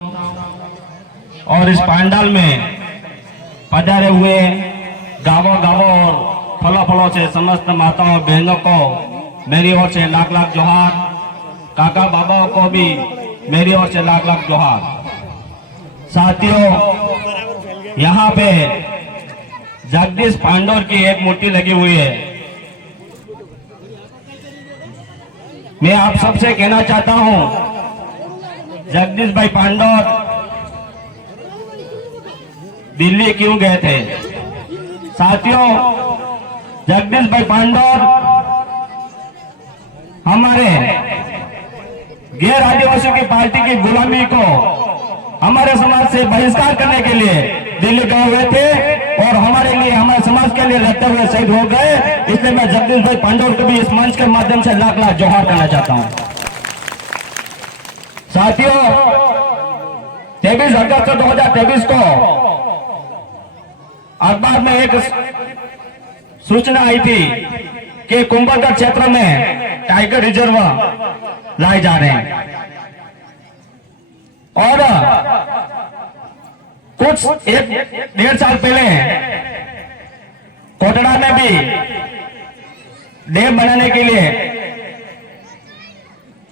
और इस पंडाल में पधारे हुए गांवों गांवों और फलों फलों से समस्त माताओं बहनों को मेरी ओर से लाख लाख जोहार, काका बाबाओं को भी मेरी ओर से लाख लाख जोहार। साथियों, यहाँ पे जगदीश पांडोर की एक मूर्ति लगी हुई है। मैं आप सबसे कहना चाहता हूँ, जगदीश भाई पांडोर दिल्ली क्यों गए थे? साथियों, जगदीश भाई पांडोर हमारे गैर आदिवासियों की पार्टी की गुलामी को हमारे समाज से बहिष्कार करने के लिए दिल्ली गए हुए थे और हमारे लिए, हमारे समाज के लिए लड़ते हुए शहीद हो गए। इसलिए मैं जगदीश भाई पांडोर को भी इस मंच के माध्यम से लाख लाख जोहार करना चाहता हूं। साथियों, 23 अगस्त 2023 को अखबार में एक सूचना आई थी कि कुंभलगढ़ क्षेत्र में टाइगर रिजर्व लाए जा रहे हैं और कुछ एक डेढ़ साल पहले कोटड़ा में भी डैम बनाने के लिए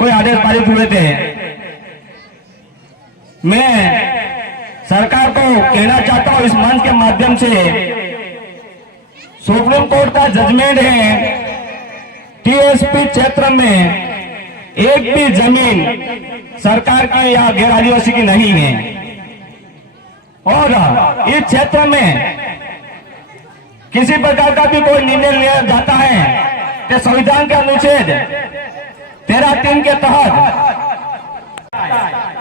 कोई आदेश पारित हुए थे। मैं सरकार को कहना चाहता हूं इस मंच के माध्यम से, सुप्रीम कोर्ट का जजमेंट है, टीएसपी क्षेत्र में एक भी जमीन सरकार की या गैर आदिवासी की नहीं है और इस क्षेत्र में किसी प्रकार का भी कोई निर्णय लिया जाता है तो संविधान के अनुच्छेद 13(3) के तहत।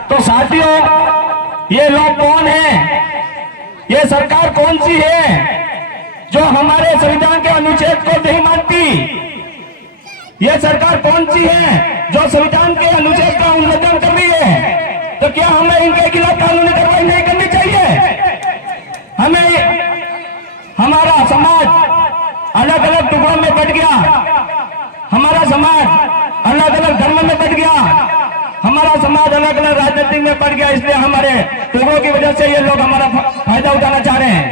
तो साथियों, ये लोग कौन हैं? ये सरकार कौन सी है जो हमारे संविधान के अनुच्छेद को नहीं मानती? ये सरकार कौन सी है जो संविधान के अनुच्छेद का उल्लंघन कर रही है? तो क्या हमें इनके खिलाफ कानूनी कार्रवाई नहीं करनी चाहिए? हमें, हमारा समाज अलग अलग टुकड़ों में बट गया, हमारा समाज अलग अलग धर्म में बट गया, हमारा समाज अलग अलग राजनीति में पड़ गया। इसलिए हमारे टुकड़ों की वजह से ये लोग हमारा फायदा उठाना चाह रहे हैं।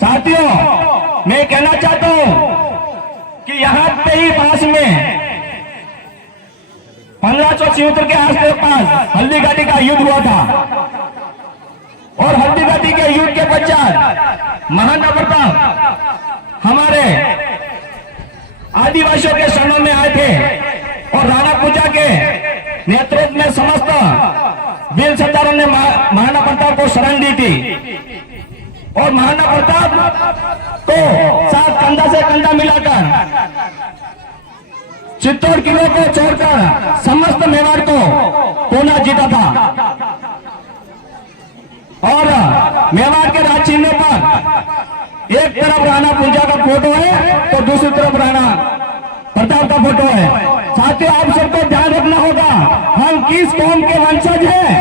साथियों, मैं कहना चाहता हूं कि यहाँ पे ही पास में 1577 के आसपास हल्दी घाटी का युद्ध हुआ था और हल्दी घाटी के युद्ध के पश्चात महाराणा प्रताप हमारे आदिवासियों के शरणों में आए थे और राणा पूजा के नेतृत्व में समस्त वीर सरदारों ने महाराणा प्रताप को शरण दी थी और महाराणा प्रताप को साथ कंधा से कंधा मिलाकर चित्तौड़ किले को छोड़कर समस्त मेवाड़ को पूना जीता था और मेवाड़ के राज छीनने पर एक तरफ राणा पूजा का फोटो है तो दूसरी तरफ राणा प्रताप का फोटो है। साथियों, आप सबको ध्यान रखना होगा, हम किस कौम के वंशज हैं,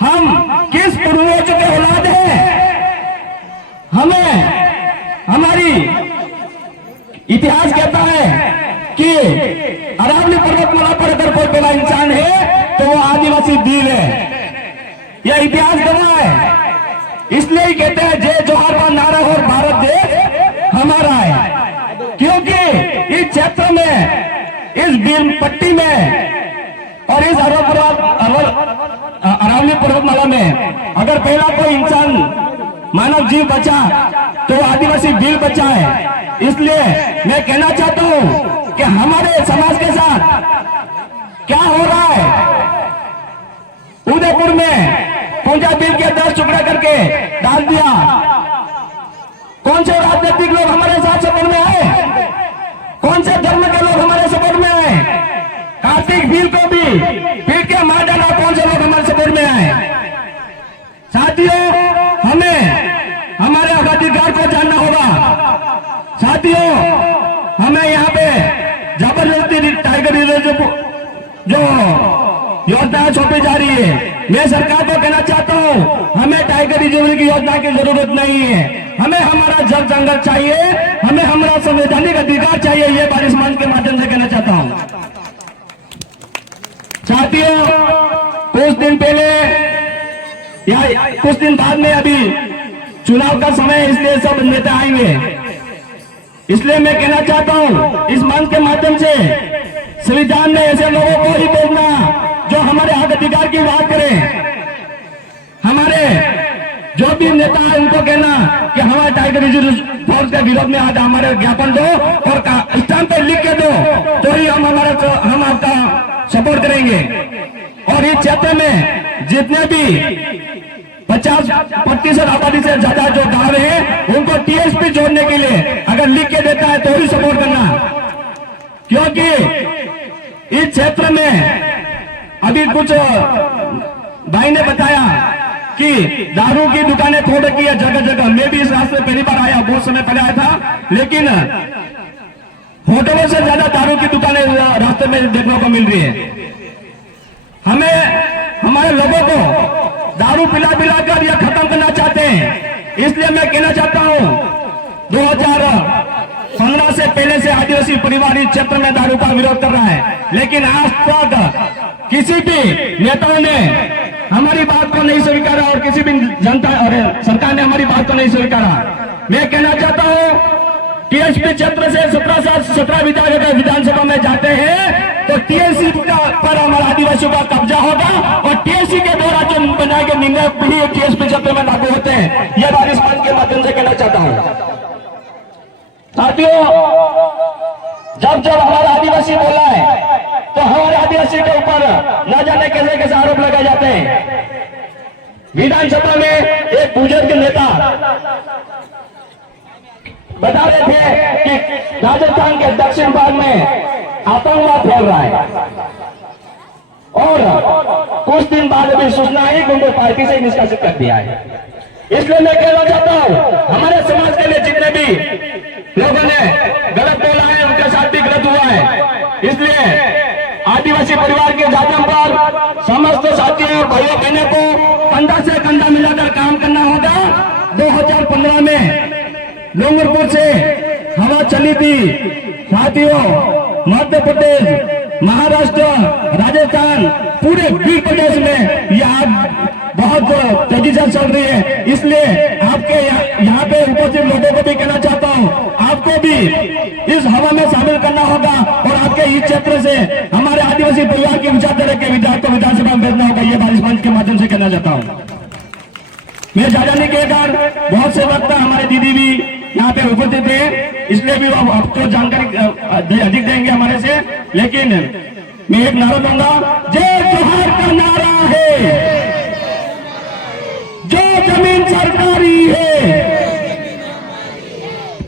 हम किस पूर्वजों के औलाद हैं। हमें, हमारी इतिहास कहता है कि अरावली पर्वतमाला पर अगर कोई बड़ा इंसान है तो वो आदिवासी वीर है। यह इतिहास गवाह है। इसलिए ही कहते हैं जय जोहार का नारा और भारत देश हमारा है, क्योंकि इस क्षेत्र में, इस भीम पट्टी में और इस अरावली पर्वतमाला में अगर पहला कोई इंसान, मानव जीव बचा तो वो आदिवासी वीर बचा है। इसलिए मैं कहना चाहता हूं कि हमारे समाज के साथ क्या हो रहा है। उदयपुर में पूजा बिल के 10 टुकड़ा करके डाल दिया। कौन से राजनीतिक लोग हमारे साथ सपोर्ट में आए? कौन से धर्म के लोग हमारे सपोर्ट में आए? कार्तिक बिल को भी पीट के मार डाला। कौन से लोग हमारे सपोर्ट में आए? साथियों, हमें हमारे अधिकार को जानना होगा। साथियों, हमें यहाँ पे जबरदस्ती टाइगर रिजर्व जो योजना सौंपी जा रही है, मैं सरकार को कहना चाहता हूँ, हमें टाइगर रिजर्व की योजना की जरूरत नहीं है। हमें हमारा जल जंगल चाहिए, हमें हमारा संवैधानिक अधिकार चाहिए। ये बात इस मंच के माध्यम से कहना चाहता हूँ। साथियों, कुछ दिन पहले या कुछ दिन बाद में अभी चुनाव का समय है, इसलिए सब नेता आएंगे। इसलिए मैं कहना चाहता हूं इस मंच के माध्यम से संविधान में ऐसे लोगों को ही भेजना जो हमारे हक अधिकार की बात करें। हमारे जो भी नेता है उनको कहना कि हमारे टाइगर रिजर्व फोर्स के विरोध में आज हमारे ज्ञापन दो और स्टैंप पे लिख के दो, तो ही हम आपका सपोर्ट करेंगे। और इस क्षेत्र में जितने भी 50% आबादी से ज्यादा जो गांव है उनको टीएसपी जोड़ने के लिए अगर लिख के देता है तो ही सपोर्ट करना, क्योंकि इस क्षेत्र में अभी कुछ भाई ने बताया कि दारू की दुकानें खोल रखी है जगह जगह। मैं भी इस रास्ते पहली बार आया, बहुत समय पहले आया था, लेकिन होटलों से ज्यादा दारू की दुकानें रास्ते में देखने को मिल रही है। हमें हमारे लोगों को दारू पिलाकर यह खत्म करना चाहते हैं। इसलिए मैं कहना चाहता हूं 2015 से पहले से आदिवासी परिवार इस क्षेत्र में दारू का विरोध कर रहा है, लेकिन आज तक किसी भी नेताओं ने हमारी बात को नहीं स्वीकारा और किसी भी जनता और सरकार ने हमारी बात को नहीं स्वीकारा। मैं कहना चाहता हूं टीएसपी क्षेत्र से 17 विधायक विधानसभा में जाते हैं तो टीएससी पर हमारे आदिवासियों का कब्जा होगा और टीएससी के द्वारा जो बनाए गए निर्णय भी टीएसपी क्षेत्र में लागू होते हैं। यह बात इस मंच के माध्यम से कहना चाहता हूं। साथियों, जब हमारा आदिवासी बोला है तो हमारे आदिवासी के ऊपर न जाने कैसे कैसे आरोप लगाए जाते हैं। विधानसभा में एक बुजुर्ग नेता बता रहे थे कि राजस्थान के दक्षिण भाग में आतंकवाद फैल रहा है और कुछ दिन बाद अभी सूचना आई कि उनको पार्टी से निष्कासित कर दिया है। इसलिए मैं कहना चाहता हूं हमारे समाज के लिए जितने भी लोगों ने गलत बोला है उनके साथ भी गलत हुआ है। इसलिए आदिवासी परिवार के जातम पर समस्त साथियों भाइयों बहनों को कंधा से कंधा मिलाकर काम करना होगा। 2015 में डूंगरपुर से हवा चली थी साथियों, मध्य प्रदेश, महाराष्ट्र, राजस्थान, पूरे बीस प्रदेश में यह आग बहुत तेजी से चल रही है। इसलिए आपके यहाँ पे उपस्थित लोगों को भी कहना चाहता हूँ आपको भी इस हवा में शामिल करना होगा और आपके इस क्षेत्र से हमारे आदिवासी परिवार की विचारधारा के विधायक को विधानसभा में भेजना होगा। ये बात इस मंच के माध्यम से कहना चाहता हूँ। मैं ज्यादा नहीं कहकर बहुत से वक्त हमारे दीदी भी यहाँ पे उपस्थित है, इसलिए भी वो आपको जानकारी अधिक देंगे हमारे से। लेकिन मैं एक नारा दूंगा, जय जोहार का नारा है, जो जमीन सरकारी है,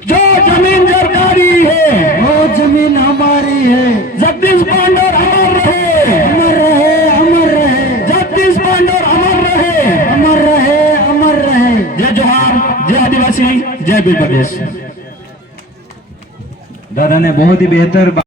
जो जमीन सरकारी है वो जमीन हमारी है। जगदीश पांडर अमर रहे, अमर रहे, अमर रहे। जगदीश पांडर अमर रहे, अमर रहे, अमर रहे। जय जोहार, जय आदिवासी, जय बीर प्रदेश। दादा ने बहुत ही बेहतर